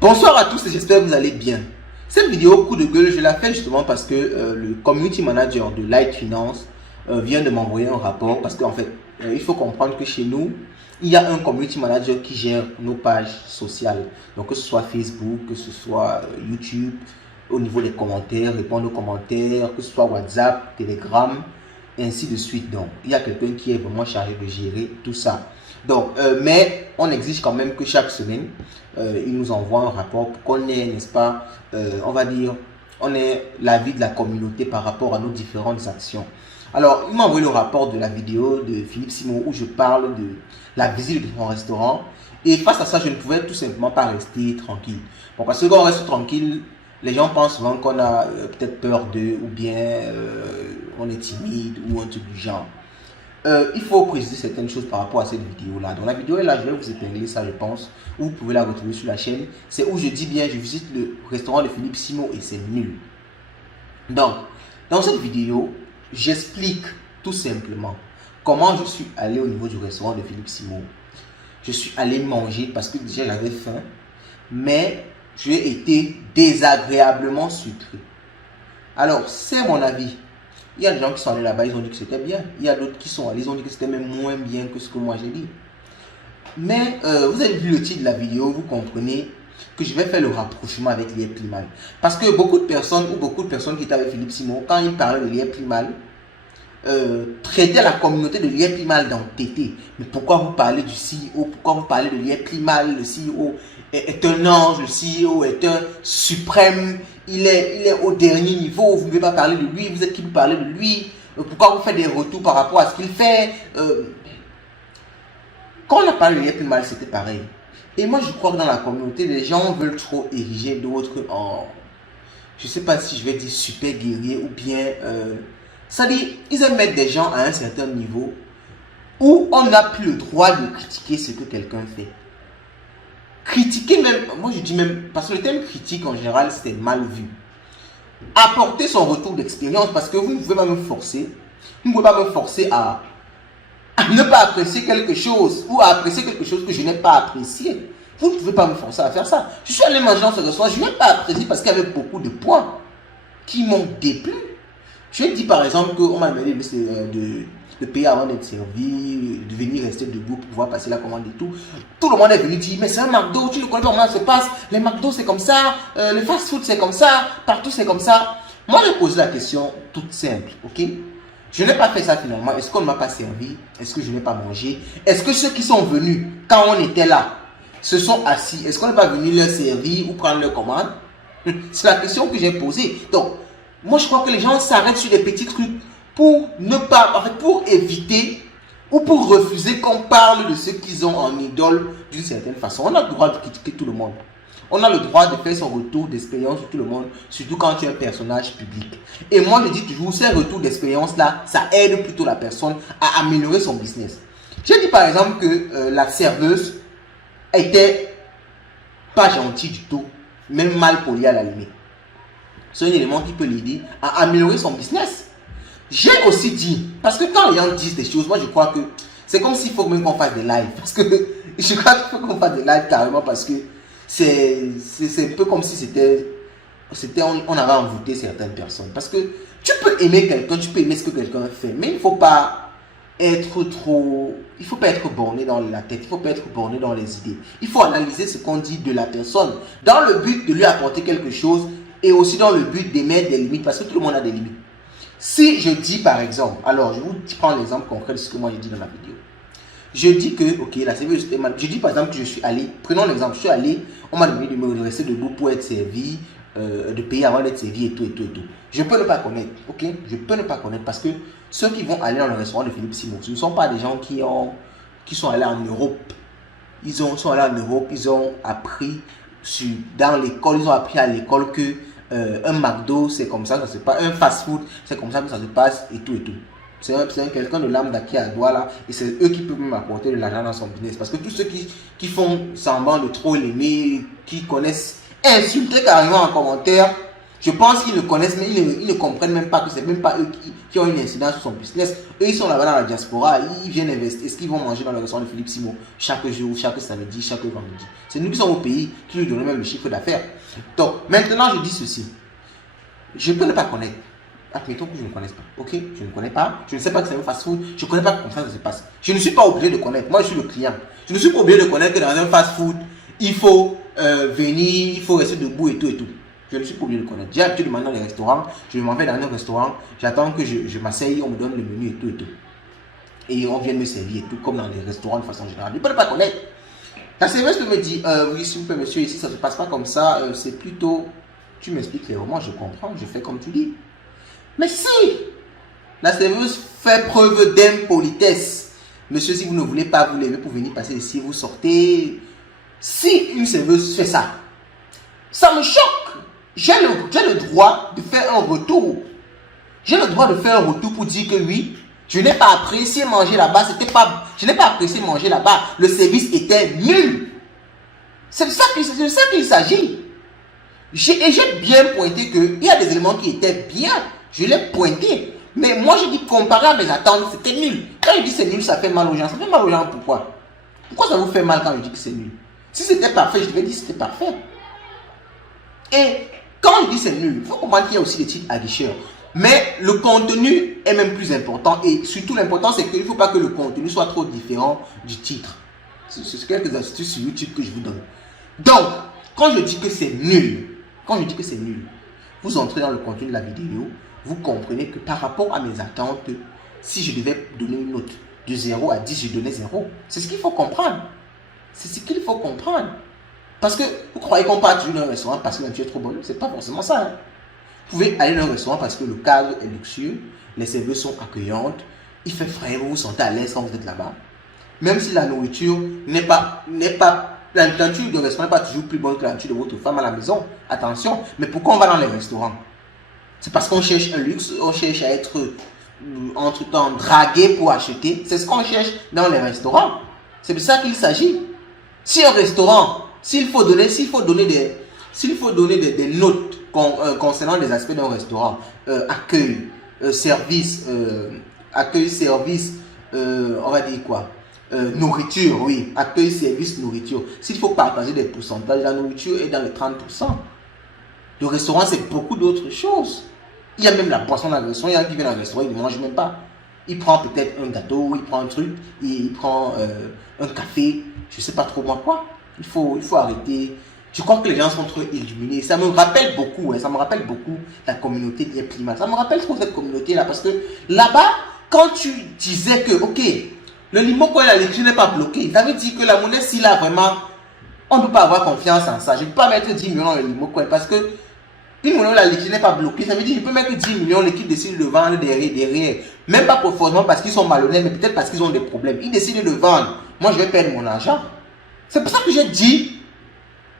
Bonsoir à tous et j'espère que vous allez bien. Cette vidéo coup de gueule, je la fais justement parce que le community manager de Light Finance vient de m'envoyer un rapport parce qu'en fait, il faut comprendre que chez nous, il y a un community manager qui gère nos pages sociales. Donc que ce soit Facebook, que ce soit YouTube, au niveau des commentaires, répondre aux commentaires, que ce soit WhatsApp, Telegram, et ainsi de suite. Donc, il y a quelqu'un qui est vraiment chargé de gérer tout ça. Donc, mais on exige quand même que chaque semaine, il nous envoie un rapport pour qu'on ait, n'est-ce pas, on va dire, on ait l'avis de la communauté par rapport à nos différentes actions. Alors, il m'a envoyé le rapport de la vidéo de Philippe Simon où je parle de la visite de son restaurant. Et face à ça, je ne pouvais tout simplement pas rester tranquille. Bon, parce que quand on reste tranquille, les gens pensent souvent qu'on a peut-être peur d'eux ou bien on est timide ou un truc du genre. Il faut préciser certaines choses par rapport à cette vidéo-là. Donc la vidéo est là, je vais vous épingler ça, je pense. Ou vous pouvez la retrouver sur la chaîne. C'est où je dis bien, je visite le restaurant de Philippe Simon et c'est nul. Donc, dans cette vidéo, j'explique tout simplement comment je suis allé au niveau du restaurant de Philippe Simon. Je suis allé manger parce que déjà j'avais faim, mais j'ai été désagréablement surpris. Alors, c'est mon avis. Il y a des gens qui sont allés là-bas, ils ont dit que c'était bien. Il y a d'autres qui sont allés, ils ont dit que c'était même moins bien que ce que moi j'ai dit. Mais vous avez vu le titre de la vidéo, vous comprenez que je vais faire le rapprochement avec l'IA Primal. Parce que beaucoup de personnes qui étaient avec Philippe Simon, quand ils parlaient de l'IA Primal, traitaient la communauté de l'IA Primal d'entêté. Mais pourquoi vous parlez du CEO? Pourquoi vous parlez de l'IA Primal? Le CEO est un ange, le CEO est un suprême, il est au dernier niveau, vous ne pouvez pas parler de lui, vous êtes qui vous parlez de lui? Pourquoi vous faites des retours par rapport à ce qu'il fait? Quand on a parlé de l'IA Primal, c'était pareil. Et moi, je crois que dans la communauté, les gens veulent trop ériger d'autres en, je ne sais pas si je vais dire super guerrier ou bien, c'est-à-dire, ils aiment mettre des gens à un certain niveau où on n'a plus le droit de critiquer ce que quelqu'un fait. Critiquer même, moi je dis même, parce que le terme critique en général, c'est mal vu. Apporter son retour d'expérience, parce que vous ne pouvez pas me forcer, vous ne pouvez pas me forcer à ne pas apprécier quelque chose ou à apprécier quelque chose que je n'ai pas apprécié. Vous ne pouvez pas me forcer à faire ça. Je suis allé manger dans ce restaurant, je n'ai pas apprécié parce qu'il y avait beaucoup de points qui m'ont déplu. Je dis par exemple qu'on m'a demandé de payer avant d'être servi, de venir rester debout pour pouvoir passer la commande et tout. Tout le monde est venu dire, mais c'est un McDo, tu ne connais pas comment ça se passe. Les McDo c'est comme ça, le fast food c'est comme ça, partout c'est comme ça. Moi j'ai posé la question toute simple, ok? Je n'ai pas fait ça finalement. Est-ce qu'on ne m'a pas servi? Est-ce que je n'ai pas mangé? Est-ce que ceux qui sont venus quand on était là se sont assis? Est-ce qu'on n'est pas venu leur servir ou prendre leur commande? C'est la question que j'ai posée. Donc, moi je crois que les gens s'arrêtent sur des petits trucs pour ne pas, en fait, pour éviter ou pour refuser qu'on parle de ce qu'ils ont en idole d'une certaine façon. On a le droit de critiquer tout le monde. On a le droit de faire son retour d'expérience sur tout le monde, surtout quand tu es un personnage public. Et moi, je dis toujours, ces retours d'expérience-là, ça aide plutôt la personne à améliorer son business. J'ai dit par exemple que la serveuse était pas gentille du tout, même mal polie à la limite. C'est un élément qui peut l'aider à améliorer son business. J'ai aussi dit, parce que quand les gens disent des choses, moi je crois que c'est comme s'il faut même qu'on fasse des lives. Parce que je crois qu'il faut qu'on fasse des lives carrément parce que c'est un peu comme si on avait envoûté certaines personnes. Parce que tu peux aimer quelqu'un, tu peux aimer ce que quelqu'un fait, mais il ne faut pas être trop, il faut pas être borné dans la tête, il ne faut pas être borné dans les idées. Il faut analyser ce qu'on dit de la personne dans le but de lui apporter quelque chose et aussi dans le but d'émettre des limites parce que tout le monde a des limites. Si je dis par exemple, alors je vous prends l'exemple concret de ce que moi j'ai dit dans la vidéo. Je dis que, ok, la serveuse était mal. Je dis par exemple que je suis allé, prenons l'exemple, je suis allé, on m'a demandé de me rester debout pour être servi, de payer avant d'être servi et tout, et tout, et tout. Je peux ne pas connaître, ok? Je peux ne pas connaître parce que ceux qui vont aller dans le restaurant de Philippe Simon, ce ne sont pas des gens qui sont allés en Europe. Ils sont allés en Europe, ils ont appris dans l'école, ils ont appris à l'école que un McDo c'est comme ça se passe, un fast food c'est comme ça que ça se passe et tout et tout. C'est quelqu'un de lambda qui a droit là et c'est eux qui peuvent même apporter de l'argent dans son business parce que tous ceux qui font semblant de trop l'aimer, qui connaissent, insulter carrément en commentaire, Je pense qu'ils le connaissent, mais ils ne comprennent même pas que c'est même pas eux qui ont une incidence sur son business. Eux, ils sont là-bas dans la diaspora, ils viennent investir. Est-ce qu'ils vont manger dans le restaurant de Philippe Simo chaque jour, chaque samedi, chaque vendredi? C'est nous qui sommes au pays qui lui donnons même le chiffre d'affaires. Donc, maintenant, je dis ceci. Je peux ne pas connaître. Admettons que je ne connaisse pas. Ok? Je ne connais pas. Je ne sais pas que c'est un fast-food. Je ne connais pas comment ça se passe. Je ne suis pas obligé de connaître. Moi, je suis le client. Je ne suis pas obligé de connaître que dans un fast-food, il faut venir, il faut rester debout et tout et tout. Je ne suis pas obligé de connaître. J'ai l'habitude de manger dans les restaurants. Je m'en vais dans un restaurant. J'attends que je m'asseye, on me donne le menu et tout et tout. Et on vient me servir et tout, comme dans les restaurants de façon générale. Je ne peux pas connaître. La serveuse me dit, oui, s'il vous plaît, monsieur, ici, ça ne se passe pas comme ça. C'est plutôt, tu m'expliques clairement, je comprends, je fais comme tu dis. Mais si la serveuse fait preuve d'impolitesse, monsieur, si vous ne voulez pas vous lever pour venir passer ici, vous sortez. Si une serveuse fait ça, ça me choque. J'ai le droit de faire un retour. J'ai le droit de faire un retour pour dire que oui, je n'ai pas apprécié manger là-bas. Je n'ai pas apprécié manger là-bas. Le service était nul. C'est de ça qu'il s'agit. Et j'ai bien pointé qu'il y a des éléments qui étaient bien. Je l'ai pointé. Mais moi, je dis comparé à mes attentes, c'était nul. Quand je dis c'est nul, ça fait mal aux gens. Ça fait mal aux gens pourquoi? Pourquoi ça vous fait mal quand je dis que c'est nul? Si c'était parfait, je devais dire que c'était parfait. Et quand je dis c'est nul, il faut comprendre qu'il y a aussi des titres aguicheurs. Mais le contenu est même plus important. Et surtout, l'important, c'est qu'il ne faut pas que le contenu soit trop différent du titre. C'est quelques astuces sur YouTube que je vous donne. Donc, quand je dis que c'est nul, vous entrez dans le contenu de la vidéo, vous comprenez que par rapport à mes attentes, si je devais donner une note de 0 à 10, je donnais 0. C'est ce qu'il faut comprendre. C'est ce qu'il faut comprendre. Parce que vous croyez qu'on part dans un restaurant parce que la nature est trop bonne. C'est pas forcément ça. Hein. Vous pouvez aller dans un restaurant parce que le cadre est luxueux, les serveuses sont accueillantes, il fait frais, vous vous sentez à l'aise quand vous êtes là-bas. Même si la nourriture la nourriture de restaurant n'est pas toujours plus bonne que la nourriture de votre femme à la maison. Attention. Mais pourquoi on va dans les restaurants? C'est parce qu'on cherche un luxe, on cherche à être entre-temps dragué pour acheter. C'est ce qu'on cherche dans les restaurants. C'est de ça qu'il s'agit. Si un restaurant, s'il faut donner des notes concernant les aspects d'un restaurant, accueil, service, on va dire quoi? Nourriture, oui, accueil, service, nourriture. S'il faut partager des pourcentages, la nourriture est dans les 30%. Le restaurant, c'est beaucoup d'autres choses. Il y a même la boisson dans le restaurant. Il y a qui vient dans le restaurant, il ne mange même pas. Il prend peut-être un gâteau, il prend un truc, il prend un café, je ne sais pas trop moi quoi. Il faut arrêter. Je crois que les gens sont trop illuminés. Ça me rappelle beaucoup, ça me rappelle beaucoup la communauté des Primas. Ça me rappelle trop cette communauté-là parce que là-bas, quand tu disais que, ok, le Limocoin, la liquidité n'est pas bloquée, ça veut dire que la monnaie, si là vraiment, on ne peut pas avoir confiance en ça. Je ne peux pas mettre 10 millions dans le Limocoin parce que une monnaie, la liquidité n'est pas bloquée. Ça veut dire que je peux mettre 10 millions, l'équipe décide de vendre derrière. Même pas forcément parce qu'ils sont malhonnêtes, mais peut-être parce qu'ils ont des problèmes. Ils décident de vendre. Moi, je vais perdre mon argent. C'est pour ça que j'ai dit,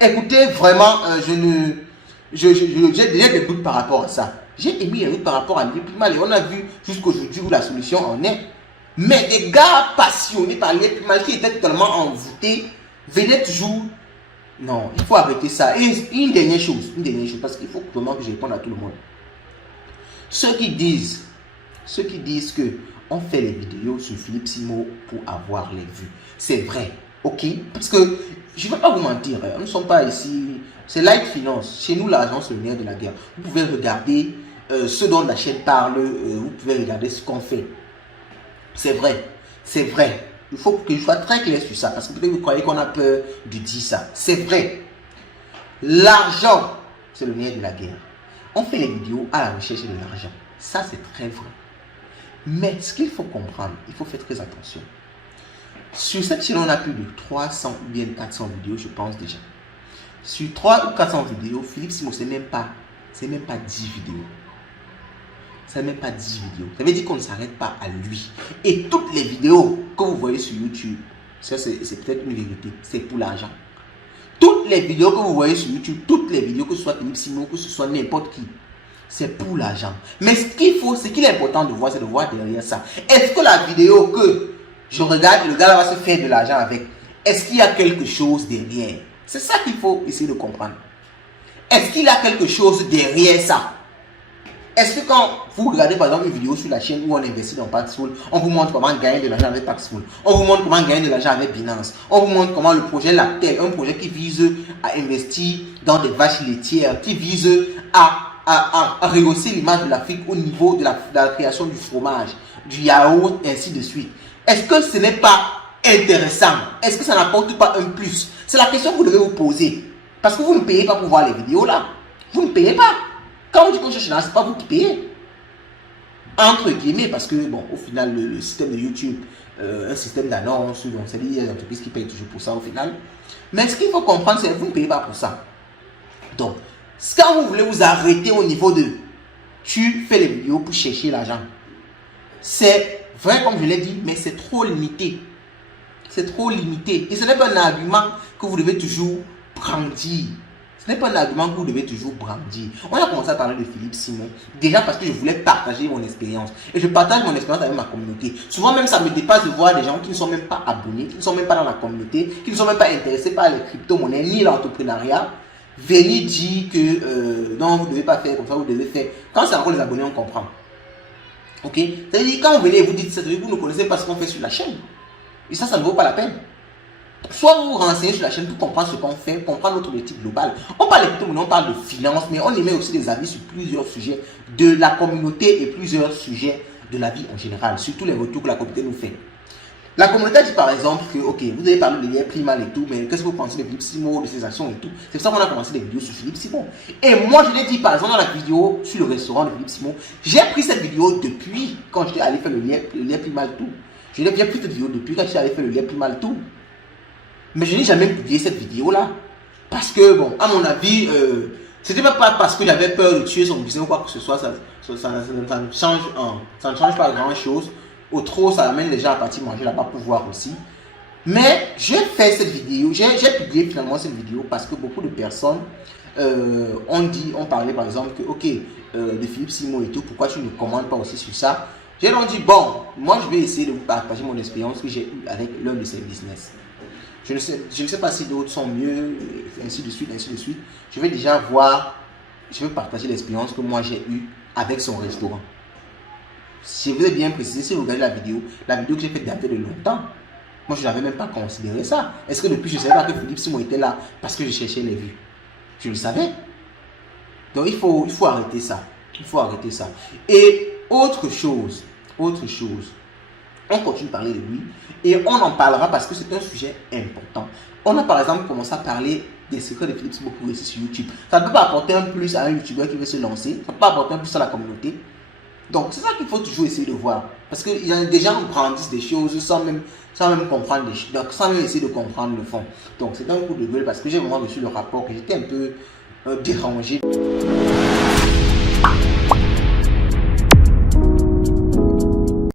écoutez, vraiment, j'ai des doutes par rapport à ça. J'ai émis un doute par rapport à l'Iprimal et on a vu jusqu'aujourd'hui où la solution en est. Mais des gars passionnés par l'Iprimal qui étaient totalement envoûtés venaient toujours. Non, il faut arrêter ça. Et une dernière chose, parce qu'il faut vraiment que je réponde à tout le monde. Ceux qui disent que on fait les vidéos sur Philippe Simo pour avoir les vues, c'est vrai, ok? Parce que je ne vais pas vous mentir, nous ne sommes pas ici, c'est Light Finance. Chez nous, l'argent, c'est le nerf de la guerre. Vous pouvez regarder ce dont la chaîne parle, vous pouvez regarder ce qu'on fait. C'est vrai, c'est vrai. Il faut que je sois très clair sur ça, parce que peut-être vous croyez qu'on a peur de dire ça. C'est vrai. L'argent, c'est le nerf de la guerre. On fait les vidéos à la recherche de l'argent. Ça, c'est très vrai. Mais ce qu'il faut comprendre, il faut faire très attention. Sur cette chaîne, on a plus de 300 ou bien 400 vidéos, je pense déjà. Sur 300 ou 400 vidéos, Philippe Simo, c'est même pas 10 vidéos. C'est même pas 10 vidéos. Ça veut dire qu'on ne s'arrête pas à lui. Et toutes les vidéos que vous voyez sur YouTube, ça c'est peut-être une vérité, c'est pour l'argent. Toutes les vidéos que vous voyez sur YouTube, toutes les vidéos, que ce soit Philippe Simo, que ce soit n'importe qui, c'est pour l'argent. Mais ce qu'il faut, ce qu'il est important de voir, c'est de voir derrière ça. Est-ce que la vidéo que je regarde, le gars là va se faire de l'argent avec, est-ce qu'il y a quelque chose derrière? C'est ça qu'il faut essayer de comprendre. est-ce qu'il y a quelque chose derrière ça? Est-ce que quand vous regardez par exemple une vidéo sur la chaîne où on investit dans Paxful, on vous montre comment gagner de l'argent avec Paxful, on vous montre comment gagner de l'argent avec Binance, on vous montre comment le projet Lactel, un projet qui vise à investir dans des vaches laitières, qui vise à rehausser l'image de l'Afrique au niveau de la création du fromage, du yaourt, ainsi de suite. Est-ce que ce n'est pas intéressant? Est-ce que ça n'apporte pas un plus? C'est la question que vous devez vous poser. Parce que vous ne payez pas pour voir les vidéos là. Vous ne payez pas. Quand on dit qu'on cherche là, ce n'est pas vous qui payez. Entre guillemets, parce que, bon, au final, le système de YouTube, un système d'annonce, donc c'est les entreprises qui payent toujours pour ça au final. Mais ce qu'il faut comprendre, c'est que vous ne payez pas pour ça. Donc, quand vous voulez vous arrêter au niveau de tu fais les vidéos pour chercher l'argent, c'est vrai comme je l'ai dit, mais c'est trop limité. C'est trop limité. Et ce n'est pas un argument que vous devez toujours brandir. Ce n'est pas un argument que vous devez toujours brandir. On a commencé à parler de Philippe Simon. Déjà parce que je voulais partager mon expérience. Et je partage mon expérience avec ma communauté. Souvent même ça me dépasse de voir des gens qui ne sont même pas abonnés, qui ne sont même pas dans la communauté, qui ne sont même pas intéressés par les crypto-monnaies ni l'entrepreneuriat. Venir dire que non, vous ne devez pas faire comme ça, vous devez faire. Quand c'est encore les abonnés, on comprend. Ok? C'est-à-dire quand vous venez et vous dites ça, vous ne connaissez pas ce qu'on fait sur la chaîne. Et ça ne vaut pas la peine. Soit vous vous renseignez sur la chaîne pour comprendre ce qu'on fait, comprendre notre objectif global. On parle de crypto-monnaie, on parle de finance, mais on émet aussi des avis sur plusieurs sujets de la communauté et plusieurs sujets de la vie en général, surtout les retours que la communauté nous fait. La communauté dit par exemple que, ok, vous avez parlé de l'IA Primal et tout, mais qu'est-ce que vous pensez de Philippe Simon, de ses actions et tout? C'est pour ça qu'on a commencé des vidéos sur Philippe Simon. Et moi, je l'ai dit par exemple dans la vidéo sur le restaurant de Philippe Simon, j'ai pris cette vidéo depuis quand j'étais allé faire le lien Primal tout. Je l'ai bien pris cette vidéo depuis quand j'étais allé faire le lien Primal tout. Mais je n'ai jamais publié cette vidéo-là. Parce que, bon, à mon avis, c'était même pas parce que j'avais peur de tuer son business ou quoi que ce soit, ça ne change pas grand-chose. Au trop, ça amène les gens à partir manger là-bas pour voir aussi. Mais j'ai fait cette vidéo, j'ai publié finalement cette vidéo parce que beaucoup de personnes ont parlé par exemple que, ok, de Philippe Simon et tout, pourquoi tu ne commandes pas aussi sur ça? J'ai donc dit, bon, moi je vais essayer de vous partager mon expérience que j'ai eue avec l'un de ces business. Je ne sais pas si d'autres sont mieux, ainsi de suite, ainsi de suite. Je vais déjà voir, je vais partager l'expérience que moi j'ai eue avec son restaurant. Si vous avez bien précisé, si vous regardez la vidéo que j'ai faite il y a de longtemps, moi je n'avais même pas considéré ça. Est-ce que depuis je ne savais pas que Philippe Simon était là parce que je cherchais les vues? Je le savais. Donc il faut arrêter ça. Il faut arrêter ça. Et autre chose, on continue de parler de lui et on en parlera parce que c'est un sujet important. On a par exemple commencé à parler des secrets de Philippe Simon pour réussir sur YouTube. Ça ne peut pas apporter un plus à un YouTuber qui veut se lancer, ça ne peut pas apporter un plus à la communauté. Donc c'est ça qu'il faut toujours essayer de voir. Parce que y a des gens qui brandissent des choses sans même comprendre les choses, donc sans même essayer de comprendre le fond. Donc c'est un coup de gueule parce que j'ai vraiment reçu le rapport que j'étais un peu dérangé.